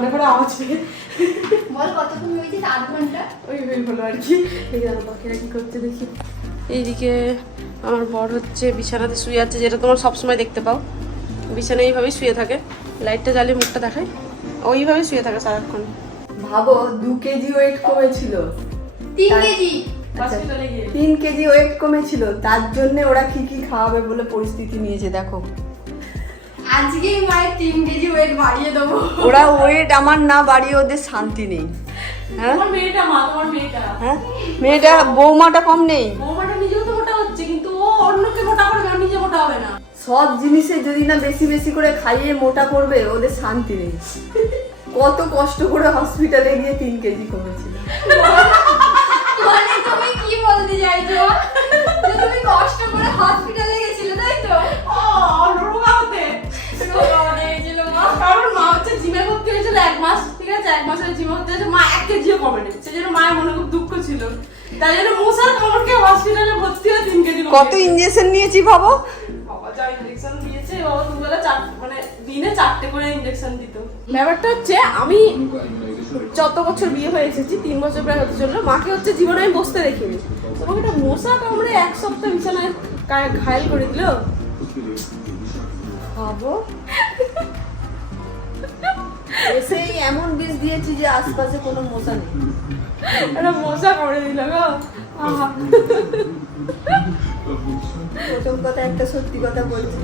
রান্নাঘরে আওয়াজ পেয়ে বল কতক্ষণ হয়েছে? আধ ঘণ্টা? ওই হয়ে হলো আর কি। এই আর পাখিরা কি করতে দেখি। এইদিকে আমার বর হচ্ছে বিছানাতে শুয়ে আছে যেটা তোমার সবসময় দেখতে পাও। বিছানা এইভাবেই শুয়ে থাকে। লাইটটা জ্বালিয়ে মুখটা দেখায় ওইভাবেই শুয়ে থাকে সারাক্ষণ। ভাবো দু কেজি ওয়েট কমেছিল। তিন কেজি? তিন কেজি ওয়েট কমেছিল। তার জন্য ওরা কি কি খাওয়াবে বলে পরিস্থিতি নিয়েছে দেখো। আজকেই মায়ের তিন কেজি ওয়েট বাড়িয়ে দেবো। ওরা ওয়েট আমার না বাড়িয়ে ওদের শান্তি নেই। হ্যাঁ? মেয়েটা মা তোমার মেয়েটা? হ্যাঁ? মেয়েটা বৌমাটা কম নেই। বৌমাটা নিজেও তো মোটা হচ্ছে কিন্তু ও অন্যকে মোটা করবে আর নিজে মোটা হবে না। সব জিনিসে যদি না বেশি বেশি করে খাইয়ে মোটা করবে ওদের শান্তি নেই। কত কষ্ট করে হসপিটালে গিয়ে তিন কেজি কমেছিল মানে তুমি কি বলতে চাইছো? তুমি কষ্ট করে হসপিটালে আছে এক মাসের জিমে করতে হয়েছে মা এক কেজিও কমেনি। সেই জন্য মায়ের মনে খুব দুঃখ ছিল। তাই জন্য মশার কামড়কে হসপিটালে ভর্তি হয়ে তিন কেজি কমে কত ইঞ্জেকশন নিয়েছি ভাবো বাবা যা ইঞ্জেকশন দিয়েছে বাবা দুবেলা চার মানে দিনে চারটে করে ইঞ্জেকশন দিত। ব্যাপারটা হচ্ছে আমি যত বছর বিয়ে হয়ে এসেছি তিন বছর প্রায় হতে চলল মাকে হচ্ছে জীবনে আমি বসতে দেখিনি। তোমাকে একটা মশা কামড়ে এক সপ্তাহ বিছানায় ঘায়ল করে দিল? ভাবো এসেই এমন বিষ দিয়েছি যে আশপাশে কোনো মশা নেই। একটা মশা কামড়ে দিল গো। প্রথম কথা একটা সত্যি কথা বলছি।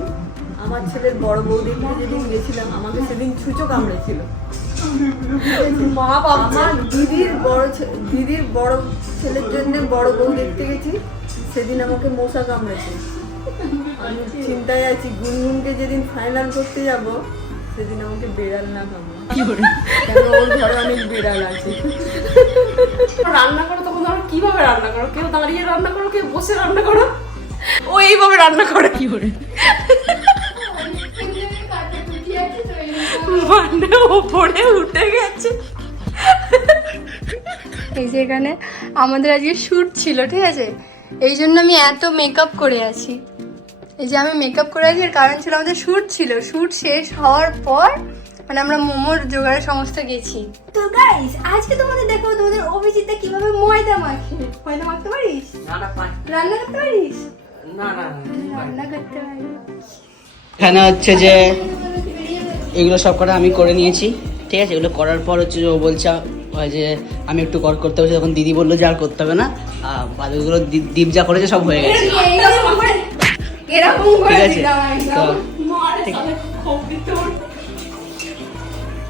আমার ছেলের বড় বাড়ি যেদিন গেছিলাম আমাকে সেদিন ছুঁচো কামড়েছিল। মা আমার দিদির বড় দিদির বড় ছেলের জন্য বড় বউ দেখতে গেছি সেদিন আমাকে মশা কামড়েছে। আমি চিন্তায় আছি গুনগুনকে যেদিন ফাইনাল করতে যাব সেদিন আমাকে বেড়াল না কামড়ে কেন ওর ঘরে অনেক বেড়াল আছে। রান্না করো তখন ধরো কীভাবে রান্না করো? কেউ দাঁড়িয়ে রান্না করো কেউ বসে রান্না করো? ও এইভাবে রান্না করে। কি করে। মানে ওপরে উঠে গেছে। এই যে এখানে আমাদের আজকে শ্যুট ছিল ঠিক আছে? এই জন্য আমি এত মেকআপ করে আছি। এই যে আমি মেকআপ করে আছি এর কারণ ছিল আমাদের শ্যুট ছিল। শ্যুট শেষ হওয়ার পর মানে আমরা মোমোর জোগাড়ে সমস্ত গেছি। তো গাইস আজকে তোমাদের দেখো তোমাদের অভিজিৎটা কীভাবে ময়দা মাখে। ময়দা মাখতে পারিস? রান্না করতে পারিস? রান্না করতে পারিস। এখানে হচ্ছে যে এগুলো সব কটা আমি করে নিয়েছি ঠিক আছে? এগুলো করার পর হচ্ছে যে ও বলছে ওই যে আমি একটু কর করতে হবে তখন দিদি বলল যে আর করতে হবে না। আর বাকিগুলো দীপ- দীপ যা করেছে সব হয়ে গেছে। এরকম করে দিলাম একদম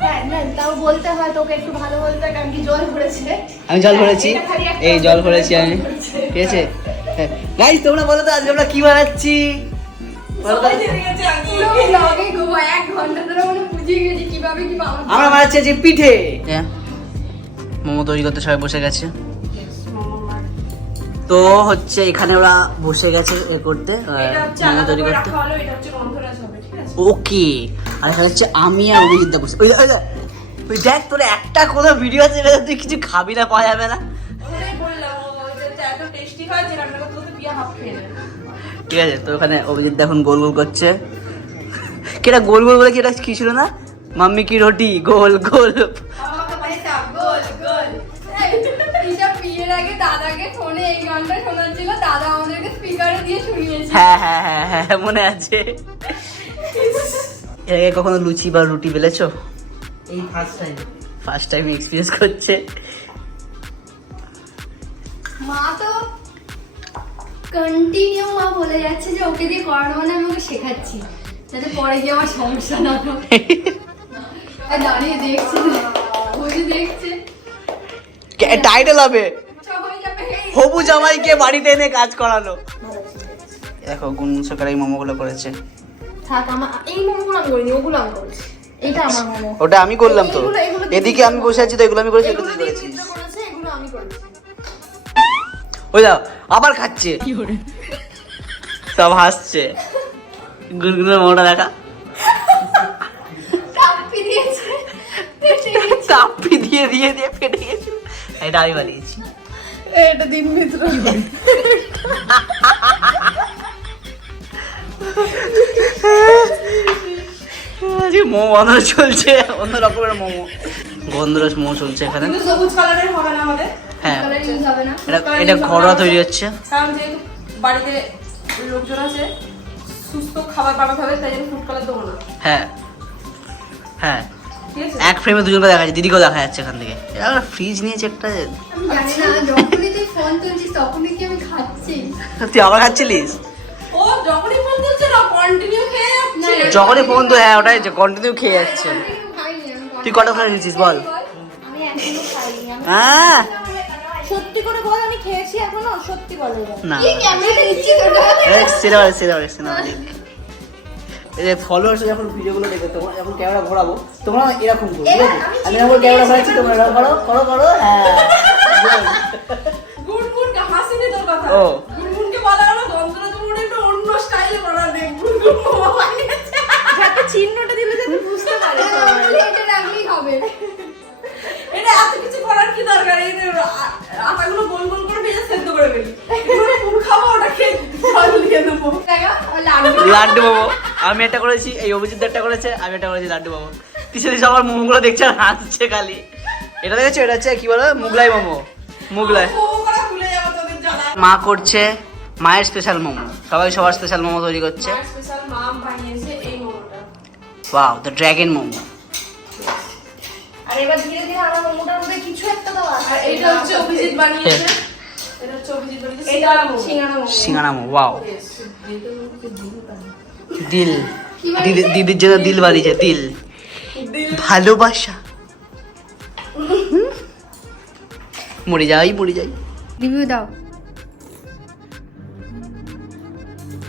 হ্যাঁ না তাও বলতে হয় তোকে একটু ভালো বলতে হয় কারণ কি জল পড়েছে আমি জল ভরেছি। এই জল ভরেছি আমি। ঠিক আছে? গাইজ তোমরা বলো তো আজকে আমরা কি বানাচ্ছি? বলো তো? পুরো vlog-এ গো, এক ঘণ্টা ধরে বুঝিয়ে গেছি কীভাবে কি বানাবো। আমরা বানাচ্ছি যে পিঠে। মোমো তৈরি করতে সবাই বসে গেছে। তো হচ্ছে এখানে ওরা বসে গেছে এ করতে তৈরি করতে। ওকে। আর এখানে হচ্ছে আমি আর অভিজিৎ দা বসে। ওই দেখ, তোর একটা কোনো ভিডিও আছে তুই কিছু খাবি না পাওয়া যাবে না? ঠিক আছে তো ওখানে অভিজিৎ এখন গোল গোল করছে। কেটা গোল গোল বলে কি এটা কি ছিল না? মাম্মি কি রুটি? গোল গোল। আগে দাদাকে ফোনে এই গানটা শোনাচ্ছিল, দাদা আমাদেরকে স্পিকারে দিয়ে শুনিয়েছে হ্যাঁ হ্যাঁ হ্যাঁ হ্যাঁ মনে আছে। এর আগে কখনো লুচি বা রুটি বেলেছো? এই first time first time experience করছে। মা তো কন্টিনিউ মা বলে যাচ্ছে যে ওকে দিয়ে করানো মানে আমি ওকে শেখাচ্ছি যাতে পরে গিয়ে আমার সমস্যা না হয় দাঁড়িয়ে দেখছে ও দেখছে। টাইটেল হবে? হয়ে হবু জামাইকে বাড়িতে এনে কাজ করানো দেখো গুন সরকার এই মোমোগুলো করেছে। থাক আমার এই মোমোগুলো আমি করিনি ওগুলো আমি করেছি। এইটা আমার মোমো। ওটা আমি করলাম তো। এগুলো- এগুলো এদিকে আমি বসে আছি তো এগুলো আমি করেছি এগুলো করেছে। এগুলো আমি করেছি। ওই দাও আবার খাচ্ছে। সব হাসছে। গুনগুনের মোমোটা দেখা। দিয়ে দিয়ে দিয়ে ফেটে গেছে। এটা আমি বানিয়েছি। এটা দিন মিত্র। মোমো বানানো চলছে অন্য রকমের মোমো। গন্ধরাজ মোমো চলছে এখানে। সবুজ কালারের হবে না আমাদের। হ্যাঁ। কালার ইউজ হবে না। এটা এটা ঘরোয়া তৈরি হচ্ছে। কারণ যেহেতু বাড়িতে লোকজন আছে সুস্থ খাবার হবে তাই জন্য ফুড কালার দেবো না। হ্যাঁ। হ্যাঁ। এক ফ্রেমে দুজনকে দেখা যাচ্ছে দিদিকেও দেখা যাচ্ছে এখান থেকে এরা ফ্রিজ নিয়েছে একটা আমি জানি না যখনই তুই ফোন তুলছিস তখনই কি আমি খাচ্ছি তুই আবার খাচ্ছিলিস ও যখনই ফোন তুলছে না কন্টিনিউ খেয়ে যাচ্ছে যখনই ফোন তো হ্যাঁ ওটাই কন্টিনিউ খেয়ে যাচ্ছে তুই কটা ফোন নিয়েছিস বল আমি এখনও খাইনি আমি হ্যাঁ সত্যি করে বল আমি খেয়েছি এখনও সত্যি বলো না সিনেমা সিনেমা সিনেমা যে ফলোয়ার্স যখন ভিডিওগুলো দেখবে তোমরা যখন ক্যামেরা ঘোরাবো তোমরা এরকম করো ঠিক আছে আমি যখন ক্যামেরা ঘোরাচ্ছি তোমরা এরকম করো করো করো হ্যাঁ। গুনগুন হাসিনি তোর কথা। ও। গুনগুনকে বলা হলো গন্ধরা তুমি একটু অন্য স্টাইলে করা দেখ গুনগুন। যাতে চিহ্নটা দিলে যাতে বুঝতে পারে। এটা রাখলেই হবে। এটা এত কিছু করার কি দরকার? এই যে আটাগুলো গোল গোল করে ভেজে সেদ্ধ করে ফেলি। পুরো খাব ওটা খেয়ে জল দিয়ে দেবো। লাড্ডু লাড্ডু আমি একটা করেছি এই অভিজিৎ একটা করেছে আমি এটা করেছি লাড্ডু মোমো। তিসে সবার মোমোগুলো দেখছে আর হাসছে খালি। এটা দেখেছ? এটা হচ্ছে কি বলো? মুগলাই মোমো। মুগলাই। মা করছে মায়ের স্পেশাল মোমো। সবাই সবার স্পেশাল মোমো তৈরি করছে। মায়ের স্পেশাল মাম বানিয়েছে এই মোমোটা। Wow the dragon momo. আর এবার ধীরে ধীরে আমার মোমোটার মধ্যে কিছু একটা দাও আর এইটা হচ্ছে অভিজিৎ বানিয়েছে। এটা হচ্ছে অভিজিৎ বানিয়েছে। সিঙ্গারা মোমো। সিঙ্গারা মোমো ওয়াও. দিল। দিদির জন্য দিল বানিয়েছে দিল। ভালোবাসা। মরে যাই মরে যাই। রিভিউ দাও।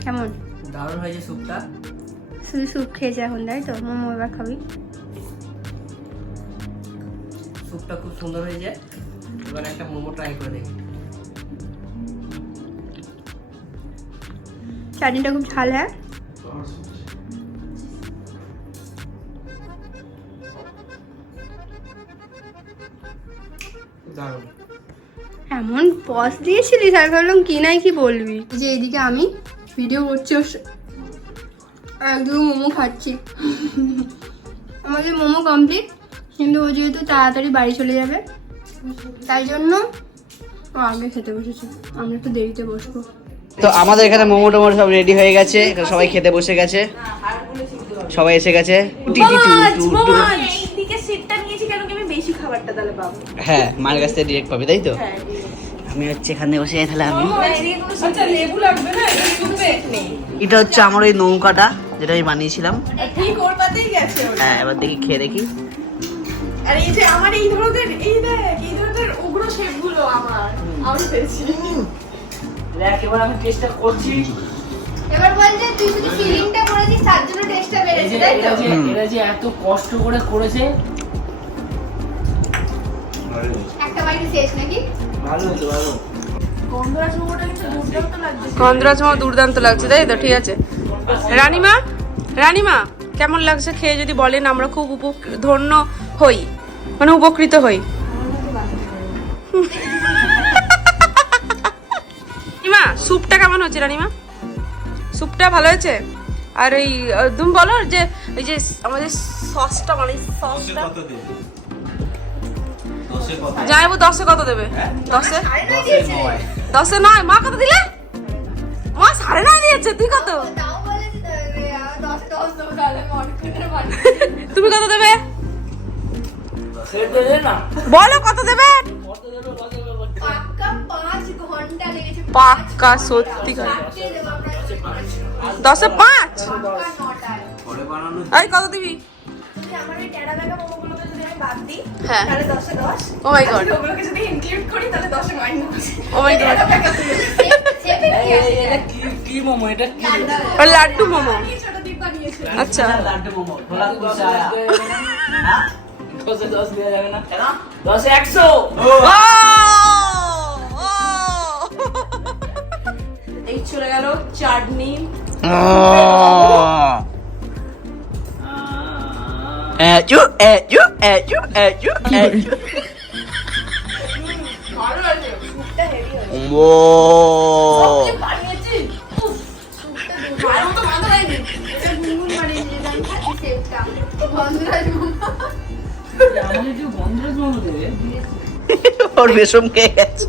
কেমন? দারুণ হয়েছে স্যুপটা। শুধু স্যুপ খেয়েছে এখন তাই তো? মোমো এবার খাবি। স্যুপটা খুব সুন্দর হয়েছে। এবার একটা মোমো ট্রাই করে দেখি। চাটনিটা খুব ঝাল হ্যাঁ? দারুণ এমন পজ দিয়েছিলিস আমি ভাবলাম কি নাই কি বলবি। যে এইদিকে আমি ভিডিও করছি একদম মোমো খাচ্ছি। আমাদের মোমো কমপ্লিট কিন্তু ও যেহেতু তাড়াতাড়ি বাড়ি চলে যাবে তাই জন্য ও আগে খেতে বসেছে। আমরা একটু দেরিতে বসবো। তো আমাদের এখানে মোমো টোমো সব রেডি হয়ে গেছে। সবাই খেতে বসে গেছে। সবাই এসে গেছে। হ্যাঁ মায়ের কাছ থেকে ডিরেক্ট পাবে তাই তো? হ্যাঁ আমি হচ্ছে এখানে বসে তাহলে আমি আচ্ছা লেবু লাগবে না? এটা হচ্ছে আমার ওই নৌকাটা যেটা আমি বানিয়েছিলাম। হ্যাঁ এবার দেখি খেয়ে দেখি। আর এই যে আমার এই ধরনের এই দেখ এই ধরনের উগ্র শেপগুলো আমার আমি পেয়েছি। দেখ এবার আমি টেস্টটা করছি। এবার বল যে তুই শুধু ফিলিংটা করেছিস তার জন্য টেস্টটা বেড়েছে তাই তো? এরা যে এত কষ্ট করে করেছে। একটা শেষ নাকি? ভালো ভালো গন্ধরাজ দুর্দান্ত লাগছে মোমো দুর্দান্ত লাগছে তাই তো? ঠিক আছে। রানিমা রানিমা কেমন লাগছে খেয়ে যদি বলেন আমরা খুব উপকৃত ধন্য হই। মানে উপকৃত হই। স্যুপটা কেমন হচ্ছে রানিমা? স্যুপটা ভালো হয়েছে? আর ওই তুমি বলো যে ওই যে আমাদের সসটা মানে সসটা। যাইবো দশে কত দেবে? দশে দশে? নয় মা কত দিলে? মা সাড়ে নয় দিয়েছে তুই কত? তুমি কত দেবে? বলো কত দেবে? পাক্কা সত্যি দশে পাঁচ? এই কত দিবি? যদি আমার এই টেরা ব্যাগা মোমোগুলোকে যদি আমি বাদ দিই হ্যাঁ। তাহলে দশে দশ। ও মাই গড ওগুলোকে যদি ইনক্লুড করি তাহলে দশে মাইনাস ও মাই গড সেফে কি আছে এটা কি কি মোমো? এটা কি ও লাড্ডু মোমো। আচ্ছা। লাড্ডু মোমো। দশে একশো। চলে গেল চাটনি। ওর বেসম খেয়ে গেছে।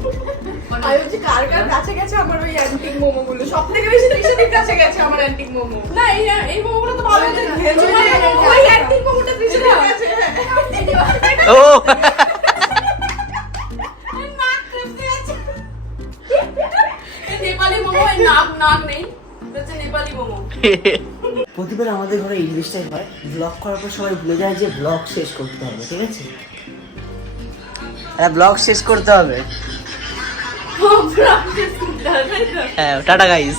আমি বলছি কার কার কাছে গেছে আমার ওই অ্যান্টিক মোমো গুলো সব থেকে বেশি তৃষাদির কাছে গেছে আমার অ্যান্টিক মোমো না এই এই মোমোগুলো তো ভালো হয়েছে ওই অ্যান্টিক মোমোটা তৃষাদির কাছে ও নাক ক্রেপসে নেপালি মোমো নাক নাক নেই নেপালি মোমো প্রতিবার আমাদের ঘরে এই জিনিসটাই হয় ব্লগ করার পর সবাই ভুলে যায় যে ব্লগ শেষ করতে হবে ঠিক আছে হ্যাঁ ব্লগ শেষ করতে হবে হ্যাঁ tata guys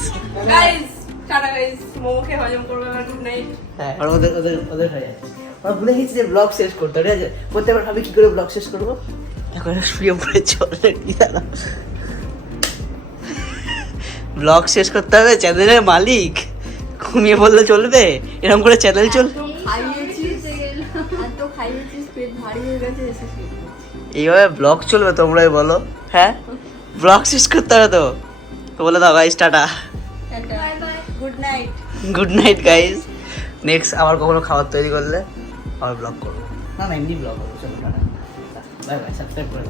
guys tata guys momo খেয়ে হজম করবে না গুড নাইট হ্যাঁ আর ওদের ওদের ওদের হয়ে যাচ্ছে। আমরা ভুলে গেছি যে ব্লগ শেষ করতে ঠিক আছে? প্রত্যেকবার ভাবি কি করে ব্লগ শেষ করব? এখন শুয়ে পড়ে চলে কি দাঁড়া। ব্লগ শেষ করতে হবে চ্যানেলের মালিক। ঘুমিয়ে বললে চলবে এরকম করে চ্যানেল চল খাইয়েছিস এত খাইয়েছিস পেট ভারী গেছে এসে শুয়ে পড়েছি। এইভাবে ব্লগ চলবে তোমরাই বলো হ্যাঁ? ব্লগ শেষ করতে হবে তো? তো বলে দাও guys tata. Good night good night guys next আবার কখনো খাবার তৈরি করলে আবার ব্লগ করব। না না এমনি ব্লগ করব চলো টাটা বাই বাই সাবস্ক্রাইব করে।